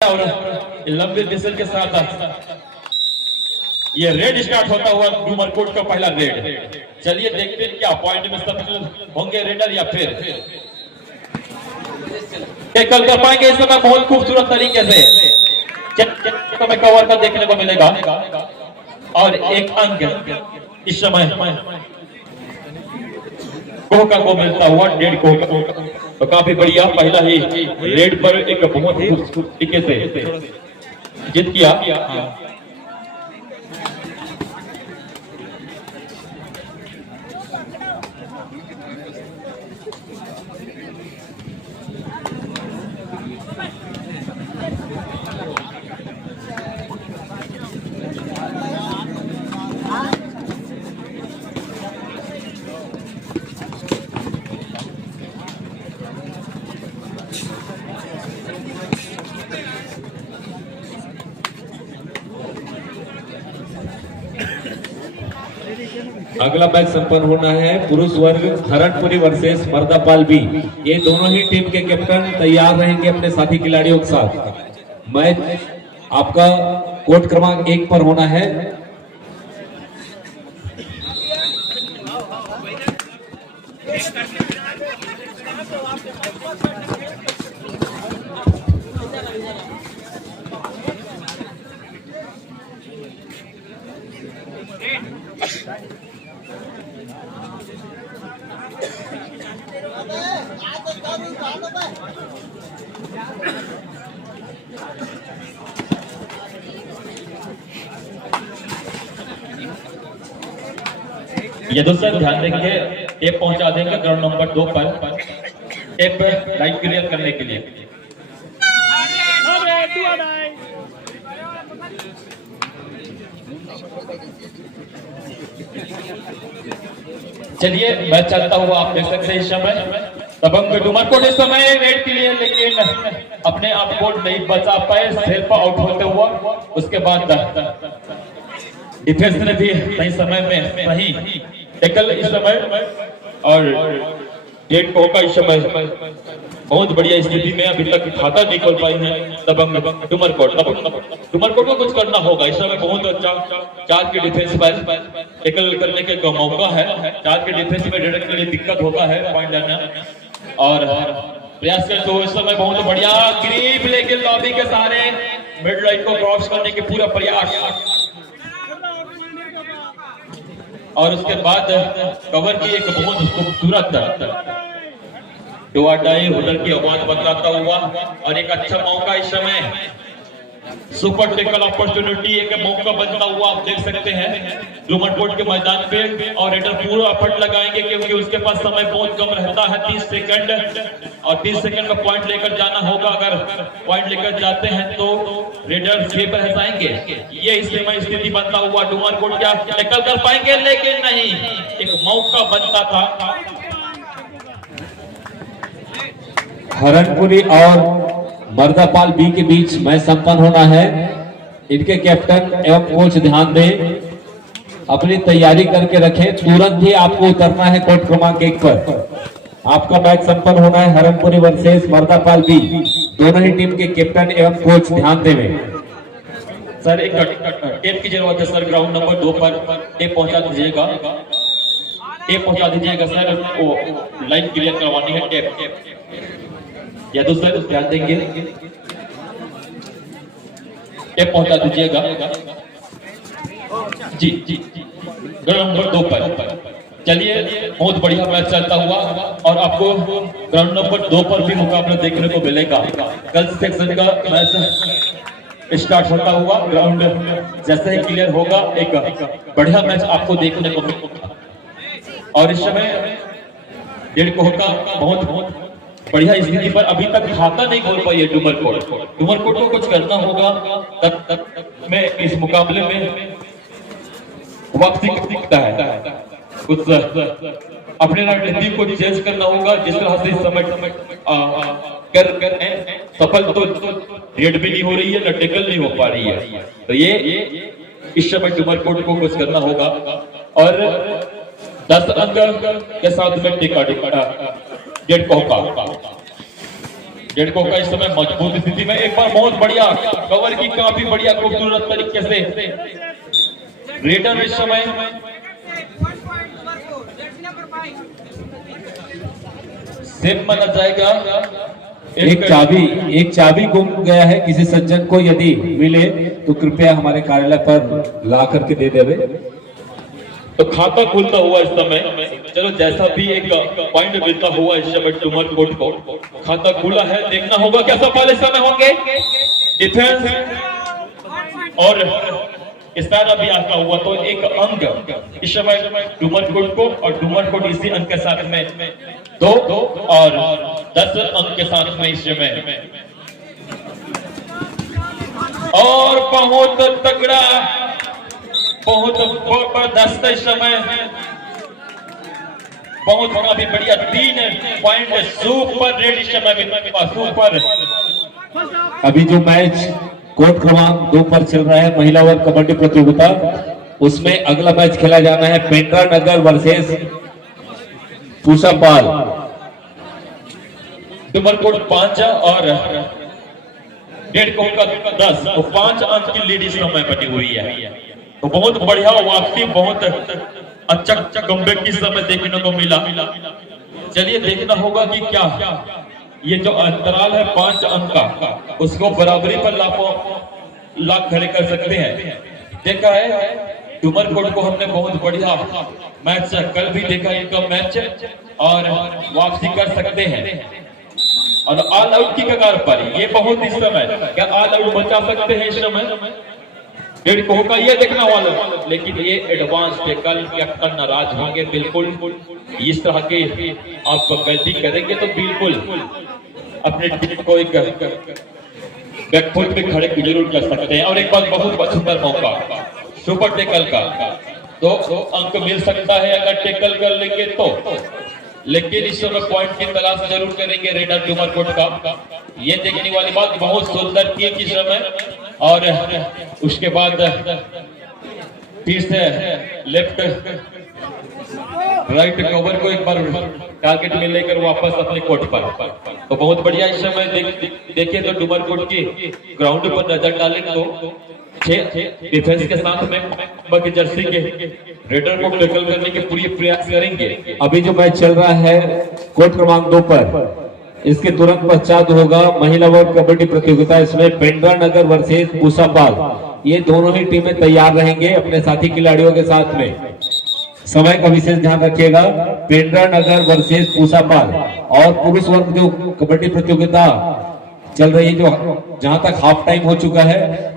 और लंबे विसल के साथ ये रेड स्टार्ट होता हुआ डूमरकोट का पहला रेड। चलिए देखते हैं क्या पॉइंट में सब होंगे रेडर या फिर टैकल कर पाएंगे इस समय बहुत खूबसूरत तरीके से हमें कवर का देखने को मिलेगा और एक अंक इस समय कोहका को मिलता हुआ 1.5 कोहका। तो काफी बढ़िया पहला ही रेड पर एक बहुत ही तरीके से जीत किया। अगला मैच संपन्न होना है पुरुष वर्ग हरणपुरी वर्सेस मर्दापाल बी। ये दोनों ही टीम के कैप्टन तैयार रहेंगे अपने साथी खिलाड़ियों के साथ। मैच आपका कोर्ट क्रमांक 1 पर होना है। ये दोस्तों ध्यान देंगे टेप पहुंचा देंगे ग्राउंड नंबर 2 पर टेप लाइन क्लियर करने के लिए। चलिए मैच चलता हुआ आप देख सकते हैं इस समय दबंग डूमरकोट इस समय रेड के लिए लेकिन अपने आप को नहीं बचा पाए सेल्फ आउट होते हुआ। उसके बाद डिफेंस ने भी सही समय में सही टैकल इस समय और डेट कोहका इस समय बहुत बढ़िया स्थिति में अभी तक खाता नहीं खोल पाई है दबंग डूमरकोट। डूमरकोट को कुछ करना होगा इस समय। बहुत अच्छा 4 के डिफेंस पर टैकल करने के मौका है। 4 के डिफेंस में रेडर के लिए दिक्कत होता है पॉइंट लेना और प्रयास करते हुए इस समय बहुत बढ़िया ग्रीप लेकिन लॉबी के सहारे मिड लाइन को क्रॉस करने के पूरा प्रयास और उसके बाद कवर की एक बहुत खूबसूरत होल्डर की आवाज बतलाता हुआ और एक अच्छा मौका इस समय सुपर टैकल अपॉर्चुनिटी एक मौका बनता हुआ आप देख सकते हैं डूमरकोट के मैदान पे और रेडर पूरा एफर्ट लगाएंगे क्योंकि उसके पास समय बहुत कम रहता है 30 सेकंड और 30 सेकंड में पॉइंट लेकर जाना होगा। अगर पॉइंट लेकर जाते हैं तो रेडर 6 पर हंसाएंगे। ये इस समय स्थिति बनता हुआ डूमरकोट क्या टैकल कर पाएंगे लेकिन नहीं एक मौका बनता था। हरणपुरी और मर्दापाल बी के बीच मैच संपन्न होना है। इनके कैप्टन एवं कोच ध्यान दें, अपनी तैयारी करके रखें। तुरंत ही आपको उतरना है कोर्ट क्रमांक 1 पर। आपका मैच संपन्न होना है हरणपुरी वर्सेस मर्दापाल बी। दोनों ही टीम के कैप्टन एवं कोच ध्यान दें। सर एक टेप की जरूरत है सर। ग्राउंड नंबर 2 पर टेप पहुंचा दीजिएगा। टेप पहुंचा दीजिएगा सर। वो लाइन क्लियर करवानी है टेप या दूसरा ध्यान देंगे टेप पहुंचा दीजिएगा जी जी ग्राउंड नंबर 2 पर। चलिए बहुत बढ़िया मैच चलता हुआ और आपको ग्राउंड नंबर 2 पर भी मुकाबला देखने को मिलेगा। कल सेक्शन का मैच स्टार्ट होता हुआ ग्राउंड जैसे ही क्लियर होगा एक बढ़िया मैच आपको देखने को मिलेगा। और इस समय डेढ़ कोहका बहुत बढ़िया स्थिति पर अभी तक खाता नहीं खोल पाई है डूमरकोट को कुछ करना होगा तब में इस मुकाबले में वापसी दिखता है। कुछ अपने रणनीति को चेंज करना होगा जिस तरह से इस समय कर सफल तो रेड भी नहीं हो रही है न टैकल नहीं हो पा रही है। तो ये इस समय डूमरकोट को कुछ करना होगा और 10 अंक के साथ में टिका डेढ़ कोहका डेढ़को का इस समय मजबूत स्थिति में, एक बार बहुत बढ़िया कवर की, काफी बढ़िया खूबसूरत तरीके से रेडर इस समय सेम माना जाएगा। एक चाबी गुम गया है, किसी सज्जन को यदि मिले तो कृपया हमारे कार्यालय पर ला करके दे देवे। तो खाता खुलता हुआ इस समय, चलो जैसा भी एक पॉइंट मिलता हुआ इस समय डूमर कोट को, खाता खुला है, देखना होगा क्या सवाल इस समय होंगे। डिफेंस और इशारा भी आता हुआ तो एक अंक इस समय डूमर कोट को, और डूमर कोट इसी अंक के साथ में 2 और 10 अंक के साथ में इस समय, और बहुत तगड़ा, बहुत जबरदस्त इस समय, बहुत काफी बढ़िया 3 पॉइंट सुपर रेड इस समय सुपर। अभी जो मैच कोर्ट क्रमांक 2 पर चल रहा है महिला वर्ग कबड्डी प्रतियोगिता, उसमें अगला मैच खेला जाना है पेंड्रा नगर वर्सेस पूसापाल। डूमर कोट 5 और डेढ़को का 10, तो 5 अंक की लीड इस समय बनी हुई है। तो बहुत बढ़िया वापसी, बहुत अच्छा कमबैक इस समय देखने को मिला। चलिए देखना होगा कि क्या ये जो अंतराल है 5 अंक का, उसको बराबरी पर लाख खड़े कर सकते हैं। देखा है डूमर कोट को हमने बहुत बढ़िया मैच कल भी देखा इनका मैच, और वापसी कर सकते हैं और ऑल आउट की कगार पर ये बहुत इस समय क्या ऑल आउट बचा सकते हैं इस समय डेढ़को का, ये देखना वाला। लेकिन ये एडवांस टेकल कैप्टन नाराज होंगे बिल्कुल, इस तरह के आप गलती करेंगे तो बिल्कुल अपने टीम को एक बैकफुट पे खड़े जरूर कर सकते हैं। और एक बार बहुत सुंदर मौका सुपर टेकल का, तो अंक मिल सकता है अगर टेकल कर लेंगे तो, लेकिन इस समय पॉइंट की तलाश जरूर करेंगे रेडर डूमर कोट का। ये देखने वाली बात, बहुत सुंदर किए किस समय, और उसके बाद फिर से लेफ्ट राइट कवर को एक बार टारगेट में लेकर वापस अपने कोर्ट पर। तो बहुत बढ़िया इस समय देखिए तो डूमर कोट की ग्राउंड पर नजर डालें तो 6 डिफेंस के साथ में बाकी जर्सी के रेडर को टैकल करने के पूरी प्रयास करेंगे। अभी जो मैच चल रहा है कोर्ट क्रमांक 2 पर, इसके तुरंत पश्चात होगा महिला वर्ग कबड्डी प्रतियोगिता। इसमें पेंड्रा नगर वर्सेस पूसापाल, ये दोनों ही टीमें तैयार रहेंगे अपने साथी खिलाड़ियों के साथ में। समय का विशेष ध्यान रखिएगा, पेंड्रा नगर वर्सेस पूसापाल। और पुरुष वर्ग जो कबड्डी प्रतियोगिता चल रही है, जो जहां तक हाफ टाइम हो चुका है,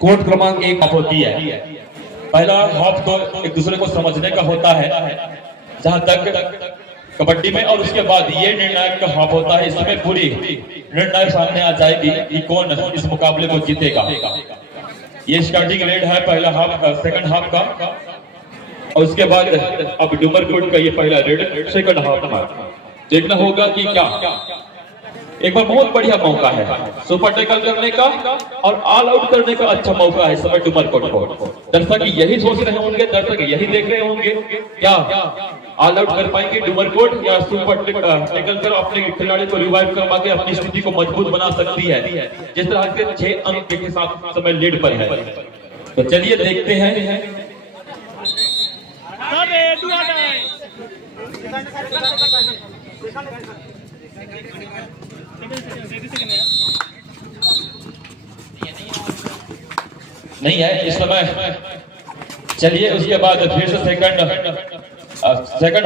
कोर्ट क्रमांक 1 होती है। पहला हाफ तो एक दूसरे को समझने का होता है जहां तक कबड्डी में, और उसके बाद ये निर्णायक का हाफ होता है। इसमें पूरी निर्णय सामने आ जाएगी कि कौन इस मुकाबले को जीतेगा। ये स्टार्टिंग रेड है पहला हाफ, सेकंड हाफ का, और उसके बाद अब डूमर कोट का ये पहला रेड सेकंड हाफ में देखना होगा कि क्या। एक बार बहुत बढ़िया मौका है सुपर टैकल करने का और ऑल आउट करने का, अच्छा मौका है समय डूमर कोट को। दर्शक यही सोच रहे होंगे, दर्शक यही देख रहे होंगे क्या ऑल आउट कर पाएंगे डूमर कोट, या सुपर टैकल कर अपने खिलाड़ी को रिवाइव करवा के अपनी स्थिति को मजबूत बना सकती है, जिस तरह से 6 अंक के साथ समय लीड पर है। तो चलिए देखते हैं। नहीं है इस समय। चलिए उसके बाद फिर से सेकंड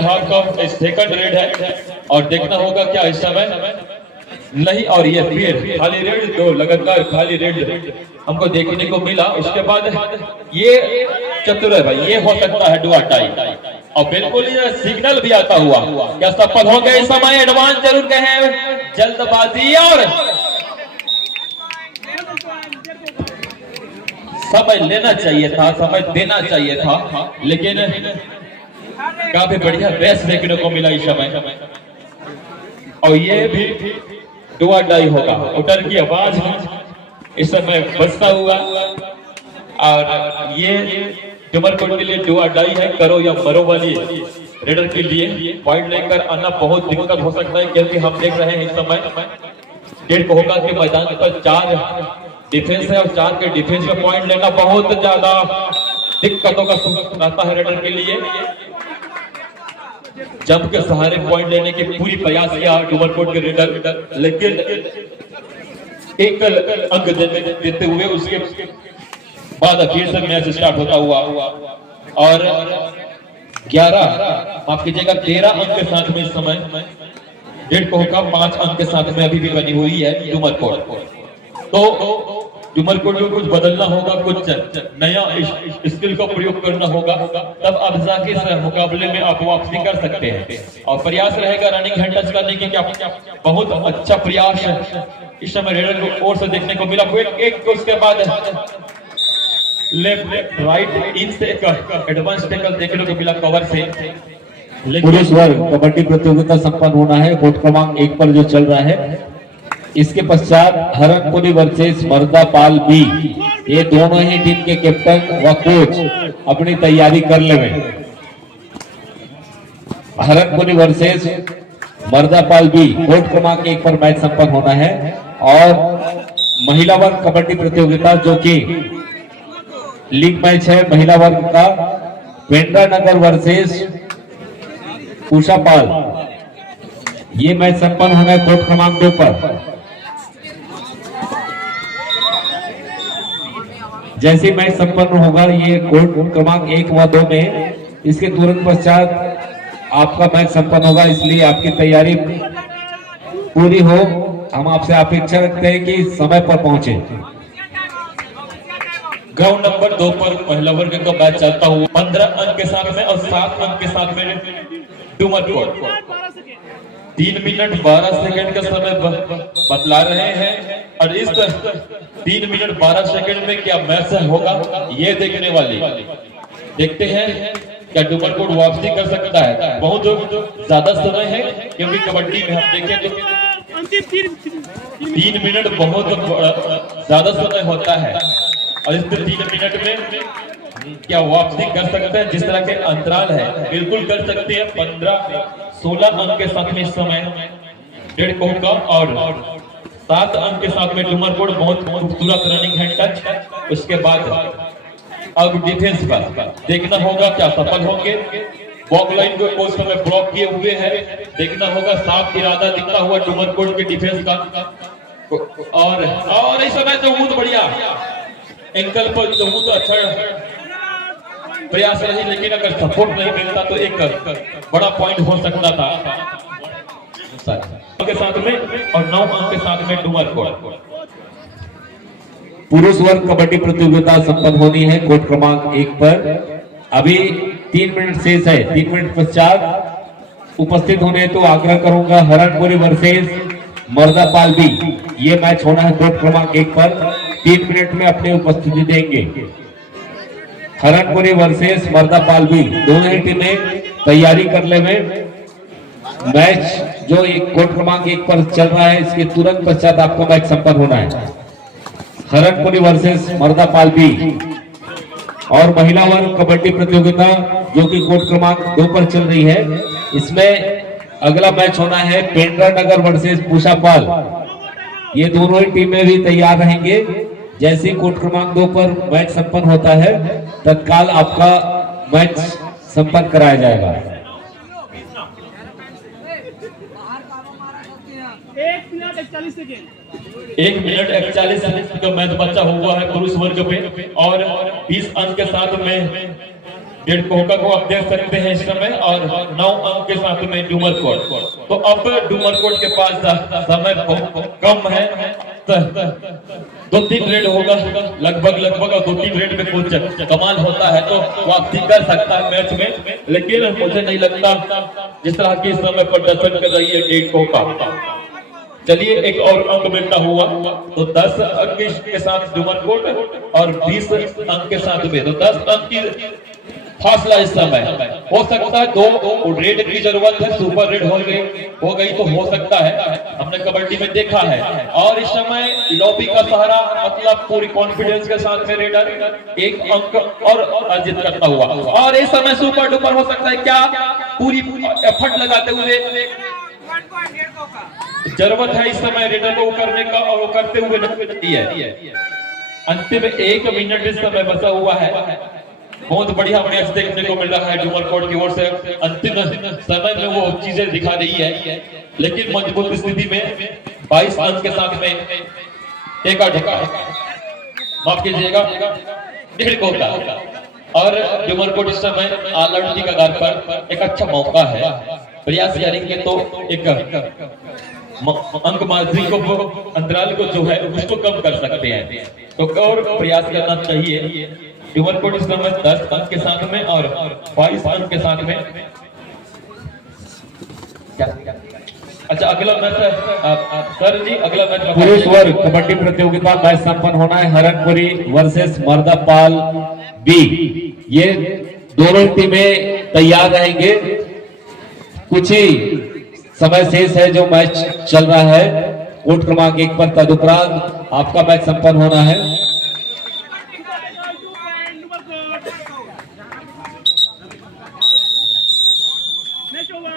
हाफ का सेकंड रेड है, और देखना होगा क्या इस समय नहीं, और ये फिर खाली रेड, 2 लगातार खाली रेड हमको देखने को मिला। उसके बाद ये चतुर है भाई, ये हो सकता है डुआ टाई, और बिल्कुल ये सिग्नल भी आता हुआ क्या सफल हो गए इस समय। एडवांस जरूर कहे, जल्दबाजी और समय लेना चाहिए था, समय देना चाहिए था, लेकिन काफी बढ़िया रेस देखने को मिला इस समय। और ये भी डुआ डाई होगा, उटर की आवाज इस समय बजता हुआ, और ये डूमर कोट के लिए डुआ डाई है, करो या मरो वाली रेडर के लिए पॉइंट लेकर आना बहुत दिक्कत हो सकता है, क्योंकि हम देख रहे हैं इस समय डेढ़ होगा के मैदान पर 4 डिफेंस है और 4 के डिफेंस में पॉइंट लेना बहुत ज्यादा दिक्कतों का रहता है रेडर के लिए। जंप के सहारे पॉइंट लेने की पूरी प्रयास किया डूमरकोट के रेडर, लेकिन एक अंक देते हुए उसके बाद फिर से मैच स्टार्ट होता हुआ और 11 माफ कीजिएगा 13 अंक के साथ में इस समय डेढ़ का 5 अंक के साथ में अभी भी बनी हुई है डूमरकोट। तो डूमरकोट में कुछ बदलना होगा, कुछ नया स्किल का प्रयोग करना होगा, तब अब जाके इस मुकाबले में आप वापसी कर सकते हैं। और प्रयास रहेगा रनिंग हैंड टच करने की, क्या बहुत अच्छा प्रयास इस समय रेडर को ओर से देखने को मिला। एक उसके बाद लेफ्ट राइट इन से एक एडवांस टैकल देखने को मिला कवर से। पुरुष वर्ग कबड्डी प्रतियोगिता संपन्न होना है, कोर्ट क्रमांक 1 पर जो चल रहा है। इसके पश्चात हरनपुरी वर्सेस मर्दापाल बी, ये दोनों ही टीम के कैप्टन व कोच अपनी तैयारी कर ले। हरनपुरी वर्सेस मर्दापाल बी कोर्ट क्रमांक 1 पर मैच संपन्न होना है। और महिला वर्ग कबड्डी प्रतियोगिता जो कि लीग मैच है महिला वर्ग का, पेंड्रा नगर वर्सेस उषापाल, ये मैच संपन्न होना है कोर्ट क्रमांक 2 पर। जैसे मैच संपन्न होगा ये कोर्ट क्रमांक 1 व 2 में, इसके तुरंत पश्चात आपका मैच संपन्न होगा, इसलिए आपकी तैयारी पूरी हो। हम आपसे अपेक्षा रखते हैं कि समय पर पहुंचे। ग्राउंड नंबर 2 पर महिला वर्ग का मैच चलता हुआ 15 अंक के साथ में और 7 अंक के साथ में डूमरकोट 3 मिनट 12 सेकंड का समय बतला रहे हैं। और इस 3 मिनट 12 सेकंड में क्या मैच होगा ये देखने वाली। देखते हैं क्या डूमरकोट वापसी कर सकता है। बहुत ज्यादा समय है क्योंकि कबड्डी में हम देखें तो 3 मिनट बहुत ज्यादा समय होता है और इस 3 मिनट में क्या वापसी कर सकते हैं। जिस तरह के अंतराल है बिल्कुल कर सकते हैं। 15-16 अंक के साथ में इस समय डेढ़ का और 7 अंक के साथ में डूमरकोट बहुत खूबसूरत रनिंग हैंड टच। उसके बाद अब डिफेंस पर देखना होगा क्या सफल होंगे। बॉक लाइन को उस समय ब्लॉक किए हुए हैं, देखना होगा साफ इरादा दिखता हुआ डूमरकोट के डिफेंस का। और इस समय तो बहुत बढ़िया एंकल पर जो बहुत अच्छा प्रयास रही, लेकिन अगर सपोर्ट नहीं मिलता तो एक बड़ा पॉइंट हो सकता था के साथ में। और 9 अंक के साथ में डूमरकोट। पुरुष वर्ग कबड्डी प्रतियोगिता संपन्न होनी है कोर्ट क्रमांक 1 पर। अभी 3 मिनट शेष है। 3 मिनट पश्चात उपस्थित होने तो आग्रह करूंगा हरनपुरी वर्सेस मर्दापाल बी, ये मैच होना है कोर्ट क्रमांक 1 पर। 3 मिनट में अपनी उपस्थिति देंगे। हरनपुरी वर्सेस मर्दापाल बी, दोनों ही टीमें तैयारी कर ले। मैच जो एक कोर्ट क्रमांक 1 पर चल रहा है, इसके तुरंत पश्चात आपका मैच संपन्न होना है। हरनपुरी वर्सेस मर्दापाल बी और महिला वर्ग कबड्डी प्रतियोगिता जो कि कोर्ट क्रमांक 2 पर चल रही है, इसमें अगला मैच होना है पेंड्रा नगर वर्सेस उषापाल। ये दोनों ही टीमें भी तैयार रहेंगे। जैसे कोर्ट क्रमांक 2 पर मैच संपन्न होता है तत्काल आपका मैच संपन्न कराया जाएगा। 1 मिनट 41 सेकंड 1 मिनट 41 सेकंड का मैच बचा हुआ है पुरुष वर्ग पे और 20 अंक के साथ में डेढ़ को आप देख सकते हैं इस समय और 9 अंक के साथ में डूमरकोट। तो अब डूमरकोट के पास समय कम है, 2-3 रेड होगा लगभग और 2-3 रेड में कुछ कमाल होता है तो वापसी कर सकता है मैच में। लेकिन मुझे नहीं लगता जिस तरह की समय प्रदर्शन कर रही है डेढ़ का। चलिए एक और अंक मिलता हुआ तो 10 अंक के साथ डूमरकोट और 20 अंक के साथ में, तो 10 अंक की फासला इस समय हो सकता है। 2 रेड की जरूरत है, सुपर रेड हो गई तो हो सकता है, हमने कबड्डी में देखा है। और इस समय लॉबी का सहारा मतलब पूरी कॉन्फिडेंस के साथ में रेडर 1 अंक और अर्जित करता हुआ और इस समय सुपर डुपर हो सकता है क्या पूरी एफर्ट लगाते हुए जरूरत है इस समय रेडर को करने का और वो करते हुए नहीं है। अंतिम 1 मिनट इस समय बचा हुआ है। बहुत बढ़िया मैच देखने को मिल रहा है डुमर कोर्ट की ओर से। अंतिम समय में वो चीजें दिखा रही है, लेकिन मजबूत स्थिति में 22 रन के साथ में टेका ढका, माफ कीजिएगा, डेढ़ को होता। और डुमर कोर्ट इस समय आलंटी का घर पर एक अच्छा मौका है, प्रयास करेंगे तो एक अंक मार्जिन को, अंतराल को जो है उसको कम कर सकते हैं, तो और प्रयास करना चाहिए। डुमर कोर्ट इस समय 10 अंक के साथ में और 22 अंक के साथ में। अच्छा, अगला मैच सर जी, अगला मैच पुरुष वर्ग कबड्डी प्रतियोगिता मैच संपन्न होना है। हरनपुरी वर्सेस मर्दापाल बी। ये दोनों टीमें तैयार रहेंगे। कुछ ही समय शेष है जो मैच चल रहा है कोर्ट क्रमांक 1 पर। तदुपरांत आपका मैच संपन्न होना है। Next over.